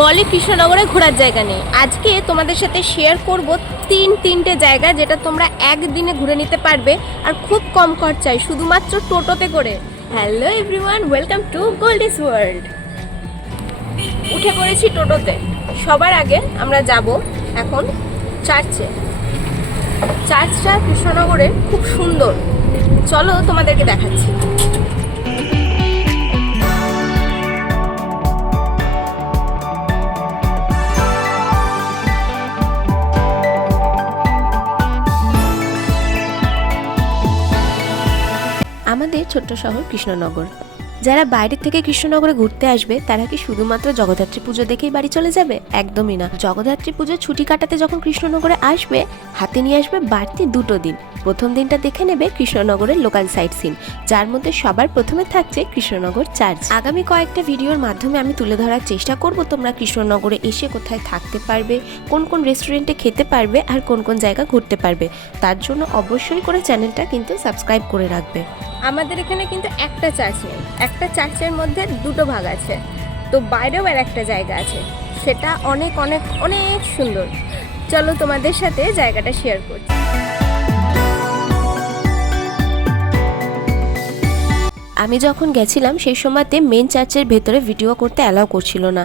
বলে কৃষ্ণনগরে ঘোরার জায়গা নেই। আজকে তোমাদের সাথে শেয়ার করব তিন, তিনটে জায়গা যেটা তোমরা একদিনে ঘুরে নিতে পারবে আর খুব কম খরচায়, শুধুমাত্র টোটোতে করে। Hello everyone welcome to gold goldie's world উঠে পড়েছি টোটোতে। সবার আগে আমরা যাব এখন চার্চে। চার্চটা কৃষ্ণনগরে খুব সুন্দর। চলো তোমাদেরকে দেখাচ্ছি। আমাদের ছোট্ট শহর কৃষ্ণনগর। যারা বাইরে থেকে কৃষ্ণনগরে ঘুরতে আসবে, তারা কি শুধুমাত্র জগদ্ধাত্রী পুজো দেখেই বাড়ি চলে যাবে? একদমই না। জগদ্ধাত্রী পুজো ছুটি কাটাতে যখন কৃষ্ণনগরে আসবে, হাতে নিয়ে আসবে বাড়তি দুটো দিন। প্রথম দিনটা দেখে নেবে কৃষ্ণনগরের লোকাল সাইট সিন যার মধ্যে সবার প্রথমে থাকছে কৃষ্ণনগর চার্চ আগামী কয়েকটা ভিডিওর মাধ্যমে আমি তুলে ধরার চেষ্টা করব তোমরা কৃষ্ণনগরে এসে কোথায় থাকতে পারবে, কোন কোন রেস্টুরেন্টে খেতে পারবে, আর কোন কোন জায়গা ঘুরতে পারবে। তার জন্য অবশ্যই করে চ্যানেলটা কিন্তু সাবস্ক্রাইব করে রাখবে। আমাদের এখানে কিন্তু একটা চার্চ নেই। একটা চার্চের মধ্যে দুটো ভাগ আছে। তো বাইরেও আর একটা জায়গা আছে। সেটা অনেক অনেক অনেক সুন্দর। চলো তোমাদের সাথে জায়গাটা শেয়ার করছি। আমি যখন গেছিলাম, সেই সময়তে মেন চার্চের ভেতরে ভিডিও করতে অ্যালাউ করছিল না।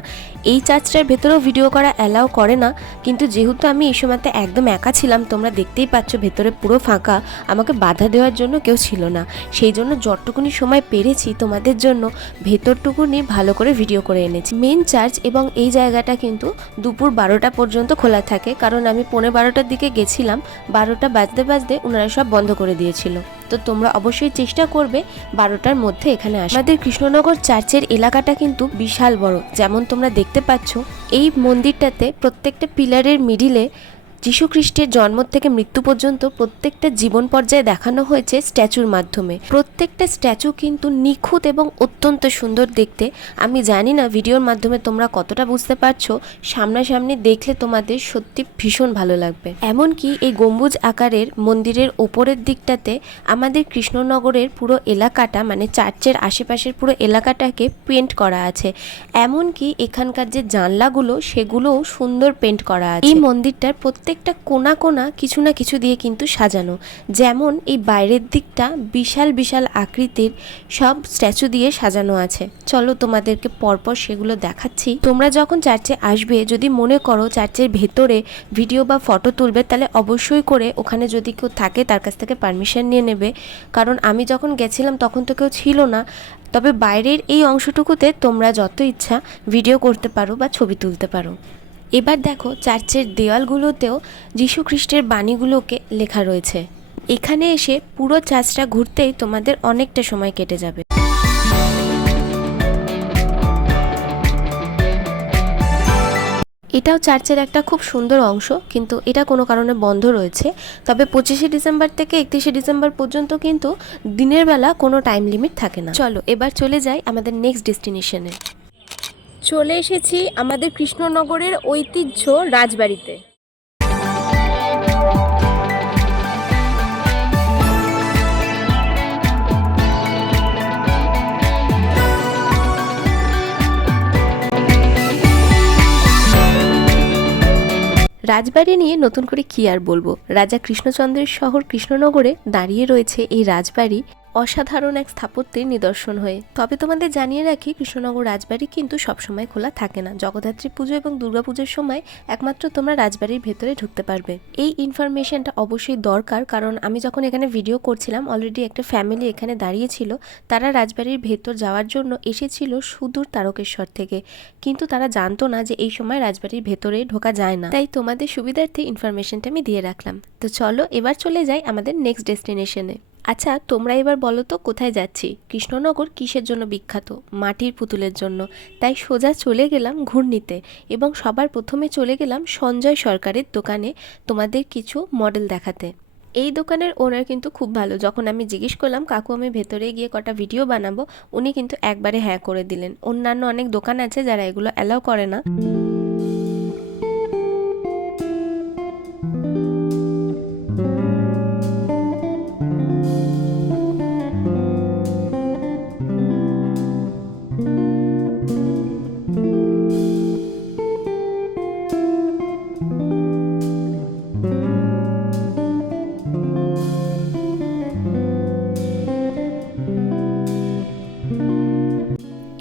এই চার্চটার ভেতরেও ভিডিও করা অ্যালাউ করে না, কিন্তু যেহেতু আমি এই সময়তে একদম একা ছিলাম, তোমরা দেখতেই পাচ্ছ ভেতরে পুরো ফাঁকা, আমাকে বাধা দেওয়ার জন্য কেউ ছিল না। সেই জন্য যতটুকুনি সময় পেরেছি তোমাদের জন্য, ভেতরটুকুনি ভালো করে ভিডিও করে এনেছি। মেন চার্চ এবং এই জায়গাটা কিন্তু দুপুর বারোটা পর্যন্ত খোলা থাকে, কারণ আমি পৌনে বারোটার দিকে গেছিলাম, বারোটা বাজতে বাজতে ওনারা সব বন্ধ করে দিয়েছিল। তো তোমরা অবশ্যই চেষ্টা করবে বারোটার মধ্যে এখানে আস আমাদের কৃষ্ণনগর চার্চের এলাকাটা কিন্তু বিশাল বড়। যেমন তোমরা দেখতে পাচ্ছ, এই মন্দিরটাতে প্রত্যেকটা পিলারের মিডিলে যীশু খ্রিস্টের জন্ম থেকে মৃত্যু পর্যন্ত প্রত্যেকটা জীবন পর্যায়ে দেখানো হয়েছে স্ট্যাচুর মাধ্যমে। প্রত্যেকটা স্ট্যাচু কিন্তু নিখুঁত এবং অত্যন্ত সুন্দর দেখতে। আমি জানি না ভিডিওর মাধ্যমে তোমরা কতটা বুঝতে পারছ, সামনাসামনি দেখলে তোমাদের সত্যি ভীষণ ভালো লাগবে। এমনকি এই গম্বুজ আকারের মন্দিরের ওপরের দিকটাতে আমাদের কৃষ্ণনগরের পুরো এলাকাটা মানে চার্চের আশেপাশের পুরো এলাকাটাকে পেন্ট করা আছে। এমনকি এখানকার যে জানলাগুলো, সেগুলোও সুন্দর পেন্ট করা আছে। এই মন্দিরটার প্রত্যেকটা কোনা কোনা কিছু না কিছু দিয়ে কিন্তু সাজানো। যেমন এই বাইরের দিকটা বিশাল বিশাল আকৃতির সব স্ট্যাচু দিয়ে সাজানো আছে। চলো তোমাদেরকে পরপর সেগুলো দেখাচ্ছি। তোমরা যখন চার্চে আসবে, যদি মনে করো চার্চের ভেতরে ভিডিও বা ফটো তুলবে, তাহলে অবশ্যই করে ওখানে যদি কেউ থাকে, তার কাছ থেকে পারমিশন নিয়ে নেবে। কারণ আমি যখন গেছিলাম, তখন তো কেউ ছিল না। তবে বাইরের এই অংশটুকুতে তোমরা যত ইচ্ছা ভিডিও করতে পারো বা ছবি তুলতে পারো। এবার দেখো চার্চের দেওয়ালগুলোতেও খ্রিস্টের বাণীগুলোকে লেখা রয়েছে। এখানে এসে পুরো চার্চটা ঘুরতেই তোমাদের অনেকটা সময় কেটে যাবে। এটাও চার্চের একটা খুব সুন্দর অংশ, কিন্তু এটা কোনো কারণে বন্ধ রয়েছে। তবে পঁচিশে ডিসেম্বর থেকে একত্রিশে ডিসেম্বর পর্যন্ত কিন্তু দিনের বেলা কোনো টাইম লিমিট থাকে না। চলো, এবার চলে যাই আমাদের নেক্সট ডেস্টিনেশনে চলে এসেছি আমাদের কৃষ্ণনগরের ঐতিহ্য রাজবাড়িতে। রাজবাড়ি নিয়ে নতুন করে কি আর বলব? রাজা কৃষ্ণচন্দ্রের শহর কৃষ্ণনগরে দাঁড়িয়ে রয়েছে এই রাজবাড়ি। অসাধারণ এক স্থাপত্যের নিদর্শন হয়ে। তবে তোমাদের জানিয়ে রাখি, কৃষ্ণনগর রাজবাড়ি কিন্তু সবসময় খোলা থাকে না। জগদ্ধাত্রী পুজো এবং দুর্গাপুজোর সময় একমাত্র তোমরা রাজবাড়ির ভেতরে ঢুকতে পারবে। এই ইনফরমেশনটা অবশ্যই দরকার, কারণ আমি যখন এখানে ভিডিও করছিলাম অলরেডি একটা ফ্যামিলি এখানে দাঁড়িয়েছিল তারা রাজবাড়ির ভেতর যাওয়ার জন্য এসেছিল সুদূর তারকেশ্বর থেকে। কিন্তু তারা জানতো না যে এই সময় রাজবাড়ির ভেতরে ঢোকা যায় না। তাই তোমাদের সুবিধার্থে ইনফরমেশনটা আমি দিয়ে রাখলাম। তো চলো, এবার চলে যাই আমাদের নেক্সট ডেস্টিনেশনে আচ্ছা তোমরা এবার বলো তো, কোথায় যাচ্ছি? কৃষ্ণনগর কিসের জন্য বিখ্যাত? মাটির পুতুলের জন্য। তাই সোজা চলে গেলাম ঘূর্ণিতে এবং সবার প্রথমে চলে গেলাম সঞ্জয় সরকারের দোকানে তোমাদের কিছু মডেল দেখাতে। এই দোকানের ওনার কিন্তু খুব ভালো। যখন আমি জিজ্ঞেস করলাম, কাকু, আমি ভেতরে গিয়ে কটা ভিডিও বানাবো? উনি কিন্তু একবারে হ্যাঁ করে দিলেন। অন্যান্য অনেক দোকান আছে যারা এগুলো অ্যালাউ করে না।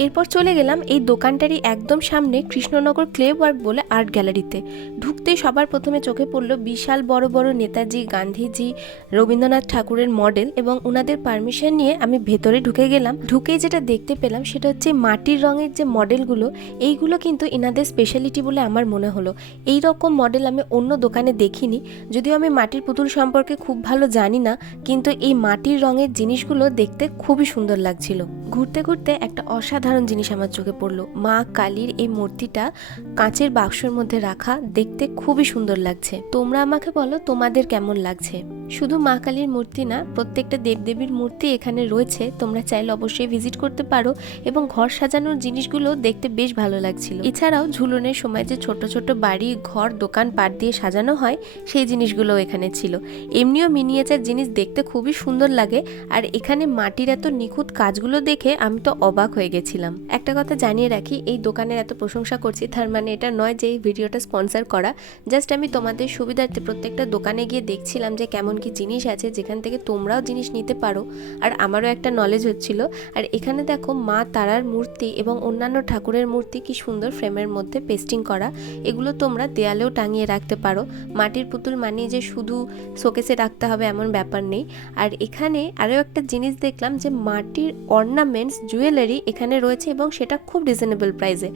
এরপর চলে গেলাম এই দোকানটারই একদম সামনে কৃষ্ণনগর ক্লে ওয়ার্ক বলে আর্ট গ্যালারিতে। ঢুকতেই সবার প্রথমে চোখে পড়ল বিশাল বড় বড় নেতাজি, গান্ধীজি, রবীন্দ্রনাথ ঠাকুরের মডেল এবং ওনাদের পারমিশন নিয়ে আমি ভেতরে ঢুকে গেলাম। ঢুকেই যেটা দেখতে পেলাম সেটা হচ্ছে মাটির রঙের যে মডেলগুলো, এইগুলো কিন্তু এনাদের স্পেশালিটি বলে আমার মনে হলো। এই রকম মডেল আমি অন্য দোকানে দেখিনি, যদিও আমি মাটির পুতুল সম্পর্কে খুব ভালো জানি না, কিন্তু এই মাটির রঙের জিনিসগুলো দেখতে খুবই সুন্দর লাগছিল। ঘুরতে ঘুরতে একটা অসাধারণ জিনিস আমার চোখে পড়ল। মা কালীর এই মূর্তিটা কাঁচের বাক্সর মধ্যে রাখা দেখতে খুবই সুন্দর লাগছে। তোমরা আমাকে বলো, তোমাদের কেমন লাগছে? শুধু মা কালীর মূর্তি না, প্রত্যেকটা দেবদেবীর মূর্তি এখানে রয়েছে। তোমরা চাইলে অবশ্যই ভিজিট করতে পারো এবং ঘর সাজানোর জিনিসগুলো দেখতে বেশ ভালো লাগছিল। এছাড়াও ঝুলনের সময় যে ছোট ছোট বাড়ি, ঘর, দোকান পাট দিয়ে সাজানো হয়, সেই জিনিসগুলো এখানে ছিল। এমনিও মিনিয়েচার জিনিস দেখতে খুবই সুন্দর লাগে। আর এখানে মাটির এত নিখুঁত কাজগুলো দেখে আমি তো অবাক হয়ে গেছিলাম একটা কথা জানিয়ে রাখি, এই দোকানের এত প্রশংসা করছি, তার মানে এটা নয় যে এই ভিডিওটা স্পন্সর করা। জাস্ট আমি তোমাদের সুবিধার্থে প্রত্যেকটা দোকানে গিয়ে দেখছিলাম যে কেমন কি জিনিস আছে, যেখান থেকে তোমরাও জিনিস নিতে পারো। আর আমারও একটা নলেজ হচ্ছিল। আর এখানে দেখো মা তারার মূর্তি এবং অন্যান্য ঠাকুরের মূর্তি কি সুন্দর ফ্রেমের মধ্যে পেস্টিং করা। এগুলো তোমরা দেয়ালেও টাঙিয়ে রাখতে পারো। মাটির পুতুল মানে যে শুধু শোকেসে রাখতে হবে এমন ব্যাপার নেই। আর এখানে আরও একটা জিনিস দেখলাম যে মাটির অর্নামেন্টস জুয়েলারি এখানে রয়েছে এবং সেটা খুব রিজনেবল প্রাইসে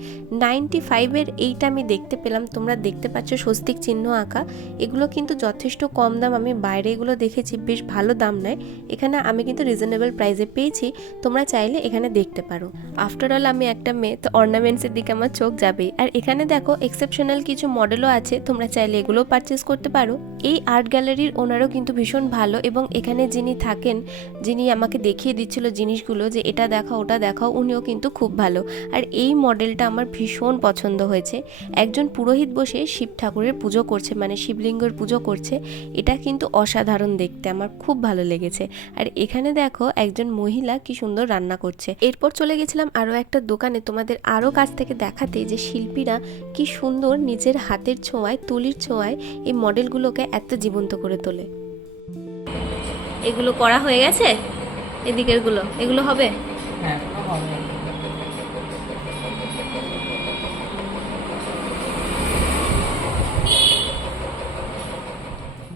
নাইনটি ফাইভের এইটা আমি দেখতে পেলাম, তোমরা দেখতে পাচ্ছ স্বস্তিক চিহ্ন আঁকা। এগুলো কিন্তু যথেষ্ট কম দাম, আমি বাইরে এগুলো দেখেছি, বেশ ভালো দাম নেয়। এখানে আমি কিন্তু রিজনেবল প্রাইসে পেয়েছি, তোমরা চাইলে এখানে দেখতে পারো। আফটার অল আমি একটা মেয়ে, তো অর্নামেন্টসের দিকে আমার চোখ যাবেই। আর এখানে দেখো এক্সেপশনাল কিছু মডেলও আছে, তোমরা চাইলে এগুলোও পারচেস করতে পারো। এই আর্ট গ্যালারির ওনারও কিন্তু ভীষণ ভালো এবং এখানে যিনি থাকেন, যিনি আমাকে দেখিয়ে দিচ্ছিল জিনিসগুলো যে এটা দেখাও, ওটা দেখাও, উনিও কিন্তু খুব ভালো। আর এই মডেলটা আমার ভীষণ পছন্দ হয়েছে। একজন পুরোহিত বসে শিব ঠাকুরের পুজো করছে মানে শিবলিঙ্গের পুজো করছে। এটা কিন্তু অসাধারণ দেখতে, আমার খুব ভালো লেগেছে। আর এখানে দেখো একজন মহিলা কি সুন্দর রান্না করছে। এরপর চলে গেছিলাম আরও একটা দোকানে, তোমাদের আরও কাছ থেকে দেখাতে যে শিল্পীরা কি সুন্দর নিজের হাতের ছোঁয়ায়, তুলির ছোঁয়ায় এই মডেলগুলোকে এত জীবন্ত করে তোলে। এগুলো করা হয়ে গেছে? এদিকেরগুলো এগুলো হবে? হ্যাঁ হবে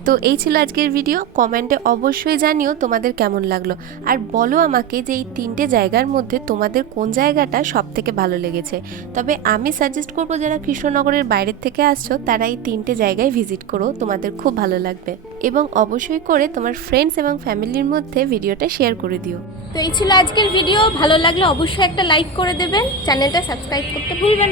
তো এই ছিল আজকের ভিডিও কমেন্টে অবশ্যই জানিও তোমাদের কেমন লাগল। আর বলো আমাকে যে এই তিনটে জায়গার মধ্যে তোমাদের কোন জায়গাটা সব থেকে ভালো লেগেছে। তবে আমি সাজেস্ট করব, যারা কৃষ্ণনগরের বাইরের থেকে আসছো, তারা এই তিনটে জায়গায় ভিজিট করো, তোমাদের খুব ভালো লাগবে। এবং অবশ্যই করে তোমার ফ্রেন্ডস এবং ফ্যামিলির মধ্যে ভিডিওটা শেয়ার করে দিও। তো এই ছিল আজকের ভিডিও ভালো লাগলে অবশ্যই একটা লাইক করে দেবেন। চ্যানেলটা সাবস্ক্রাইব করতে ভুলবেন।